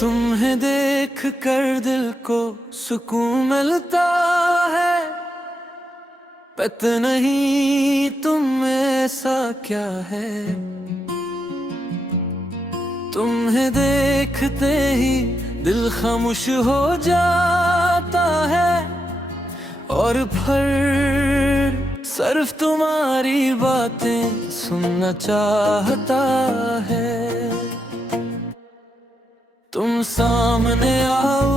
तुम्हें देख कर दिल को सुकून मिलता है, पता नहीं तुम में ऐसा क्या है। तुम्हें देखते ही दिल खामोश हो जाता है, और फिर सिर्फ तुम्हारी बातें सुनना चाहता है। तुम सामने आओ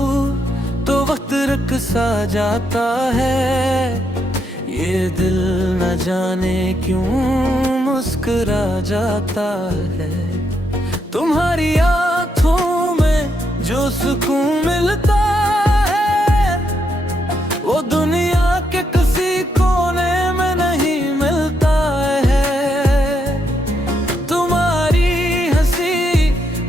तो वक्त रुक सा जाता है, ये दिल न जाने क्यों मुस्कुरा जाता है। तुम्हारी आँखों में जो सुकून मिलता है, वो दुनिया के किसी कोने में नहीं मिलता है। तुम्हारी हंसी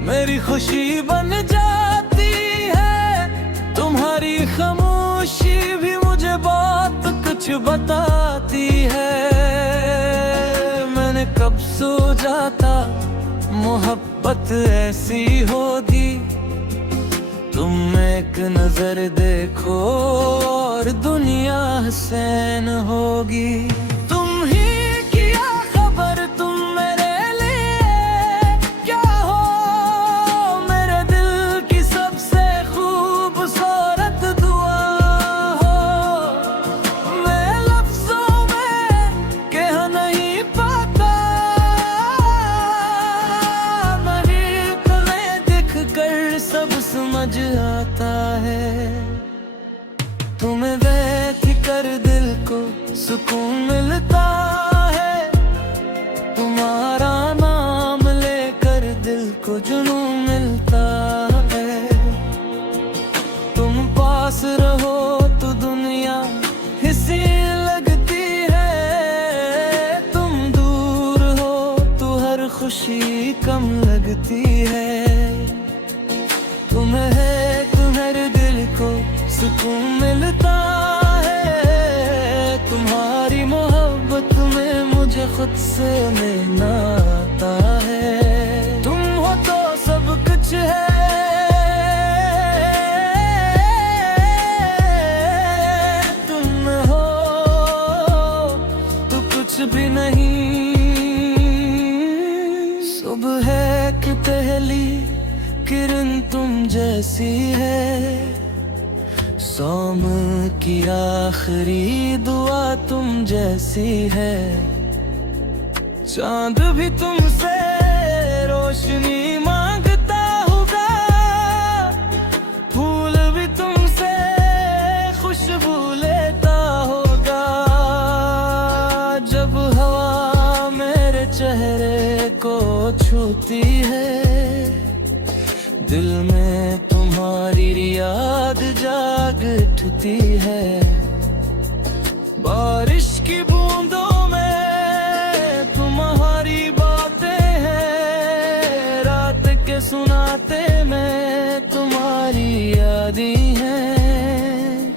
मेरी खुशी बन जाती है, तुम्हारी खामोशी भी मुझे बहुत कुछ बताती है। मैंने कब सोचा था मोहब्बत ऐसी होगी, तुम एक नजर देखो और दुनिया हसीन होगी। तुम ही किया खबर तुम मेरे लिए क्या हो, मेरे दिल की सबसे खूबसूरत दुआ हो। मैं लफ्जों में कह नहीं पाता, मेरी तुम्हें देख कर सब समझ आता है। तुम्हें देख कर दिल को सुकून मिलता है, तुम्हारा नाम लेकर दिल को जुनून मिलता है। तुम पास रहो तो दुनिया हंसी लगती है, तुम दूर हो तो हर खुशी कम लगती है। तुम्हें है तुम्हारे दिल को सुकून मिलता है, तुम्हारी मोहब्बत में मुझे खुद से मिलना आता है। तुम हो तो सब कुछ है, तुम हो तो कुछ भी नहीं। सुबह की पहली किरण तुम जैसी है, शाम की आखिरी दुआ तुम जैसी है। चांद भी तुमसे रोशनी मांगता होगा, फूल भी तुमसे खुशबू लेता होगा। जब हवा मेरे चेहरे को छूती है, दिल में तुम्हारी याद जाग उठती है। बारिश की बूंदों में तुम्हारी बातें हैं, रात के सुनाते में तुम्हारी यादें हैं।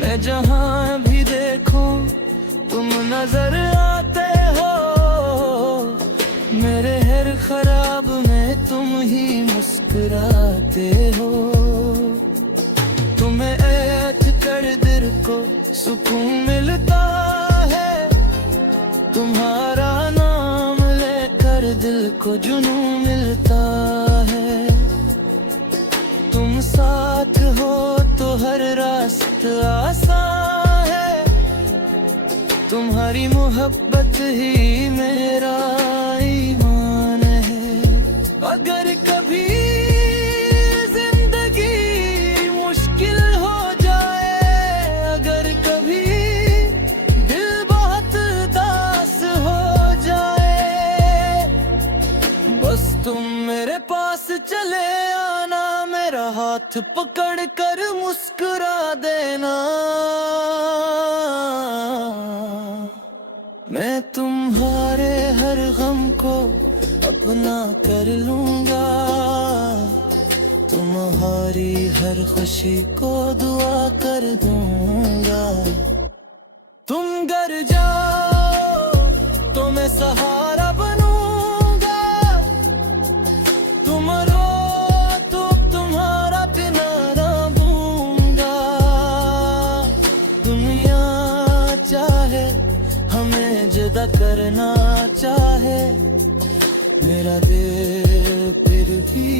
मैं जहाँ भी देखूं तुम नजर आते हो, मेरे हर खराब में तुम ही मुस्कुराते हो। तुम्हें ऐठ कर दिल को सुकून मिलता है, तुम्हारा नाम लेकर दिल को जुनून मिलता है। तुम साथ हो तो हर रास्ता आसान है, तुम्हारी मोहब्बत ही मेरा ईमान है। अगर कभी जिंदगी मुश्किल हो जाए, अगर कभी दिल बहुत उदास हो जाए, बस तुम मेरे पास चले आना, मेरा हाथ पकड़ कर मुस्कुरा देना। मैं तुम्हारे हर गम को अपना कर लूंगा, तुम्हारी हर खुशी को दुआ कर दूंगा। तुम घर जाओ तो मैं सहारा बनूंगा, तुम रो तो तुम्हारा करना चाहे, मेरा दिल फिर भी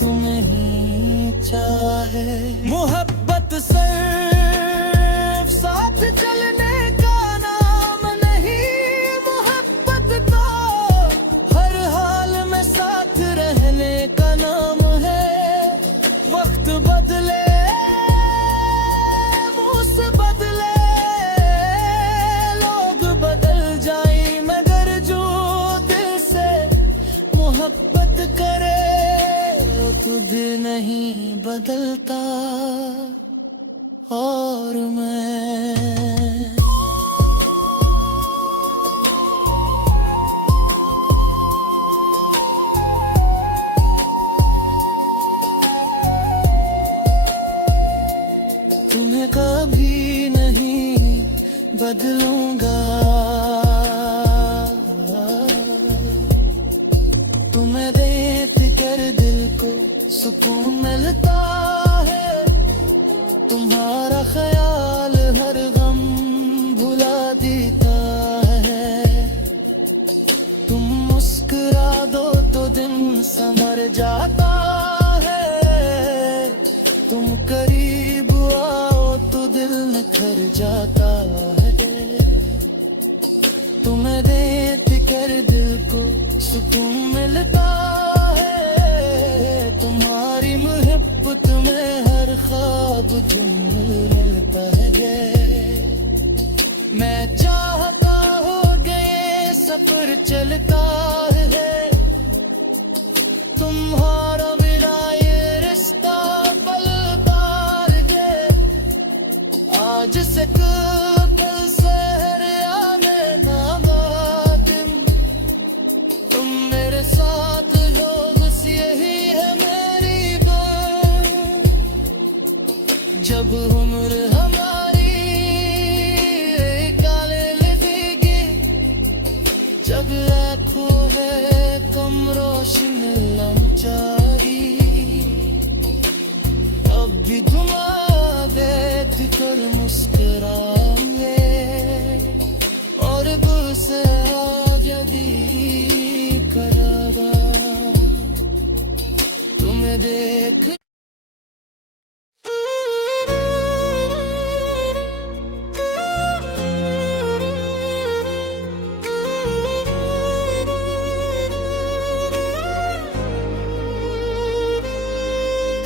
तुम्हें ही चाहे। मोहब्बत सिर्फ साथ चलने का नाम नहीं, मोहब्बत तो हर हाल में साथ रहने का नाम है। वक्त बदले मूस बदले, लोग बदल जाए, मगर जो दिल से मोहब्बत करे वो तुझे नहीं बदलता। और मैं तुम्हें कभी नहीं बदलूंगा, तुम्हें देख कर दिल को सुकून मिलता है। तुम्हारा ख्याल हर गम भुला देता है। तुम मुस्कुरा दो तो दिन संवर जाता है। तुम करीब आओ तो दिल निखर जाता है। तुम्हें देख कर दिल को सुकून मिलता है। तुम्हारी मोहब्बत में हर ख्वाब मिलता है। मैं चाहता हो गए सफर चलता है। तुम्हारा मेरा ये रिश्ता पलता है। आज से कल शहर आने ना बातिम, तुम मेरे साथ हो बस यही है मेरी बात। जब उम्र हमारी काले लगेगी, जब आँखों है कम रोशन लमचारी, तब भी धुआं देख कर मुस्कुराएंगे और गुस्से यदि करारा तुम्हें देख।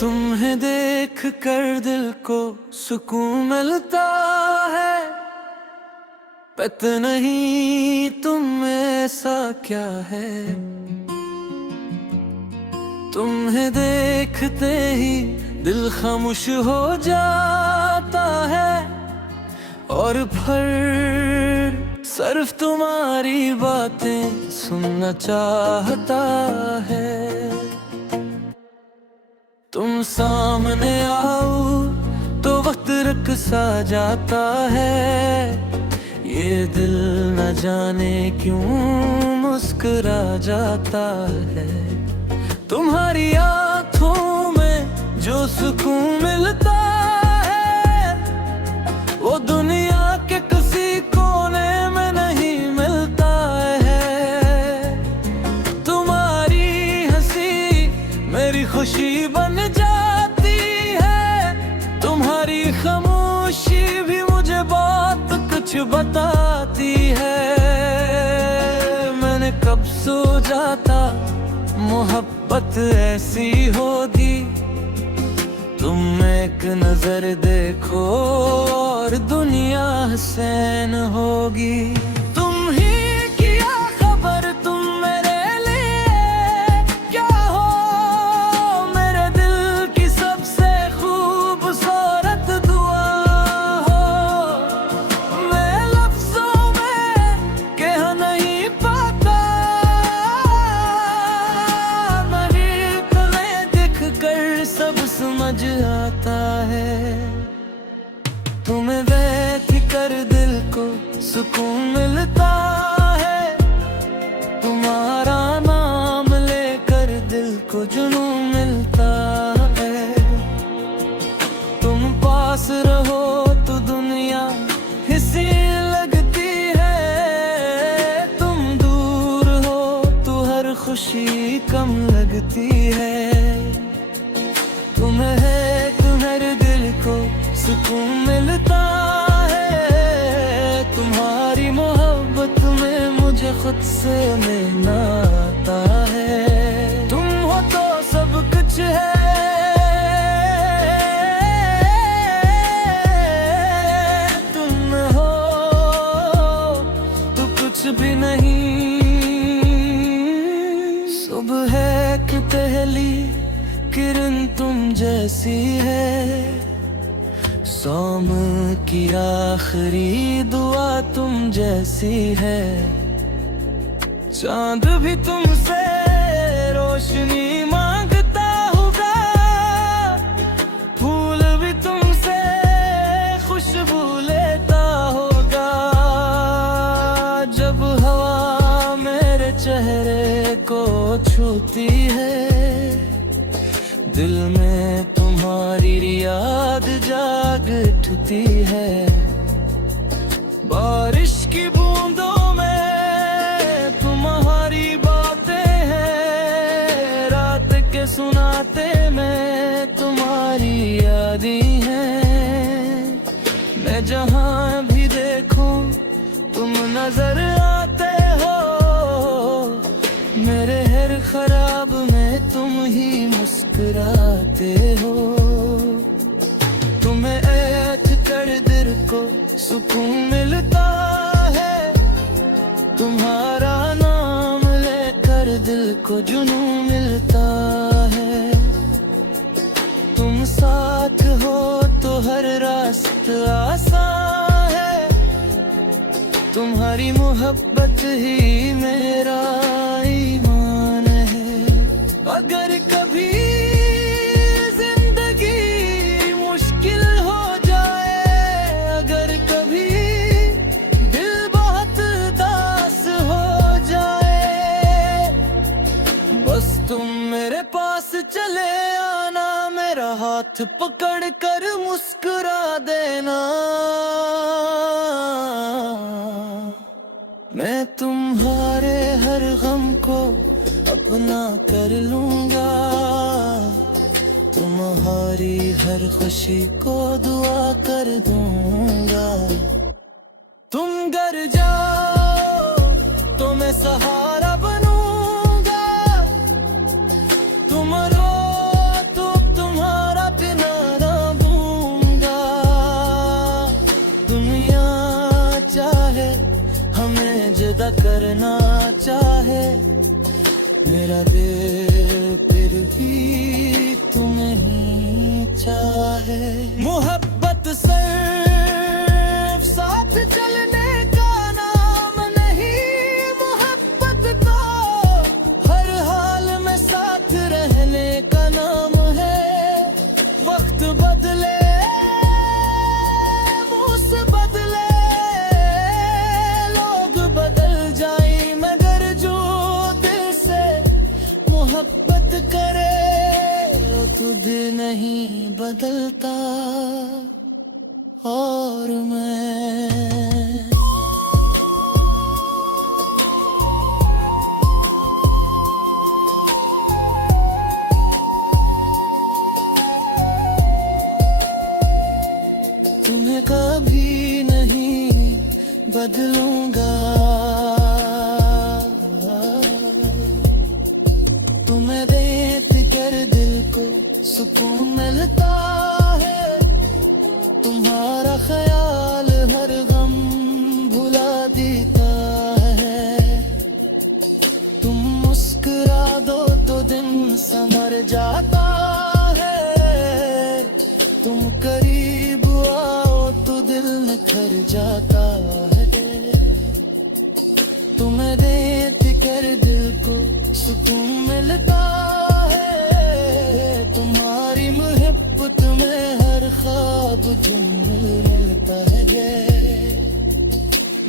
तुम्हें देख कर दिल को सुकून मिलता है। पता नहीं तुम ऐसा क्या है, तुम्हें देखते ही दिल खामोश हो जाता है। और फिर सिर्फ तुम्हारी बातें सुनना चाहता है। तुम सामने आओ तो वक्त रुक सा जाता है। ये दिल न जाने क्यों मुस्कुरा जाता है। तुम्हारी आँखों में जो सुकून मिलता है, वो दुनिया के किसी कोने में नहीं मिलता है। तुम्हारी हंसी मेरी खुशी बन जाती है। तुम्हारी खामोशी भी मुझे बहुत कुछ बताती है। मैंने कब सोचा था मोहब्बत ऐसी होगी। तुम एक नजर देखो और दुनिया हसीन होगी। तुम ही किया खबर तुम मेरे लिए क्या हो। मेरे दिल की सबसे खूबसूरत दुआ हो। मैं लफ्जों में कह नहीं पाता, मेरी पलें देख कर सब समझ आता है। तुम्हें देख कर दिल को सुकून मिलता है। तुम्हारा नाम लेकर दिल को जुनून मिलता है। तुम पास रहो तो दुनिया हंसी लगती है। सुकून मिलता है। तुम्हारी मोहब्बत में मुझे खुद से मिलना आता है। तुम हो तो सब कुछ है, तुम हो तो कुछ भी नहीं। सुबह की पहली किरण तुम जैसी है, शाम की आखिरी दुआ तुम जैसी है। चांद भी तुमसे रोशनी मांगता होगा, फूल भी तुमसे खुशबू लेता होगा। जब हवा मेरे चेहरे को छूती है, दिल में तुम्हारी याद जाग उठती है। बारिश की बूंदों में तुम्हारी बातें हैं, रात के सुनाते में तुम्हारी यादें हैं। मैं जहां भी देखूं तुम नजर आते हो, मेरे हर खराब में तुम ही मुस्कुराते हो। तुम्हें ऐठ कर दिल को सुकून मिलता है, तुम्हारा नाम लेकर दिल को जुनून मिलता है। तुम साथ हो तो हर रास्ता आसान है, तुम्हारी मोहब्बत ही मेरा ईमान है। अगर कभी जिंदगी मुश्किल हो जाए, अगर कभी दिल बहुत उदास हो जाए, बस तुम मेरे पास चले आना, मेरा हाथ पकड़ कर मुस्कुरा देना। मैं तुम्हारे हर गम को अपना कर लूंगा, तुम्हारी हर खुशी को दुआ कर दूंगा। तुम घर जाओ तो मैं सहारा बनूंगा, तुम रो तो तुम्हारा किनारा दूंगा। दुनिया चाहे हमें जुदा करना चाहे, मेरा दिल फिर भी तुम्हें ही चाहे। मोहब्बत सिर्फ साथ चलने का नाम नहीं, मोहब्बत तो हर हाल में साथ रहने का नाम है। वक्त बदले मुझसे बदले लोग बदल जाए, मगर जो दिल से मोहब्बत करे वो तुझे नहीं बदलता। और मैं तुम्हें कभी नहीं बदलूंगा, तुम्हें देख कर दिल को सुकून मिलता है। तुम्हारा ख्याल हर गम भुला देता है। तुम मुस्कुरा दो तो दिन संवर जाता है, तुम करीब आओ तो दिल निखर जाता है। तुम्हें देख कर दिल को सुकून मिलता है, तुम्हारी मोहब्बत में हर ख्वाब मिलता है।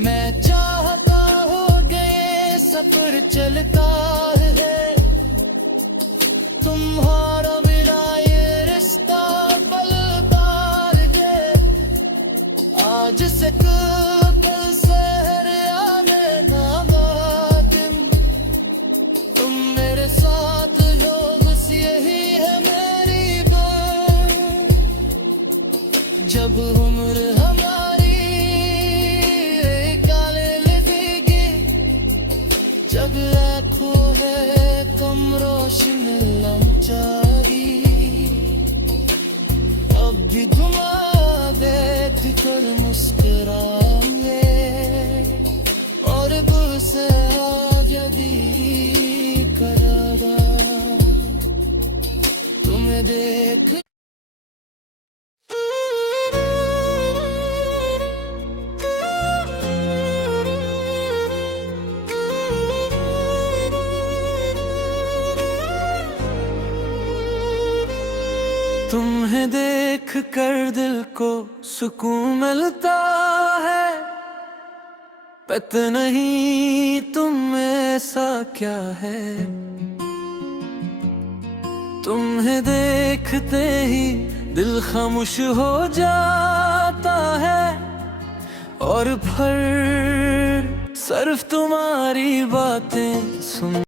मैं चाहता हो गए सफर चलता है, तुम्हारा मेरा ये रिश्ता पलता है। आज से कल शहर आने ना बातिम, तुम मेरे साथ हो बस यही है मेरी बात। जब उम्र हमारी काले लगेगी, जब आँखों है कम रोशन लमचागी, अब भी धुआं देख कर मुस्कुराएंगे और बुसे आजादी करादा तुम्हें देख। तुम्हें देख कर दिल को सुकून मिलता है, पता नहीं तुम ऐसा क्या है। तुम्हें देखते ही दिल खामोश हो जाता है और फिर सिर्फ तुम्हारी बातें सुन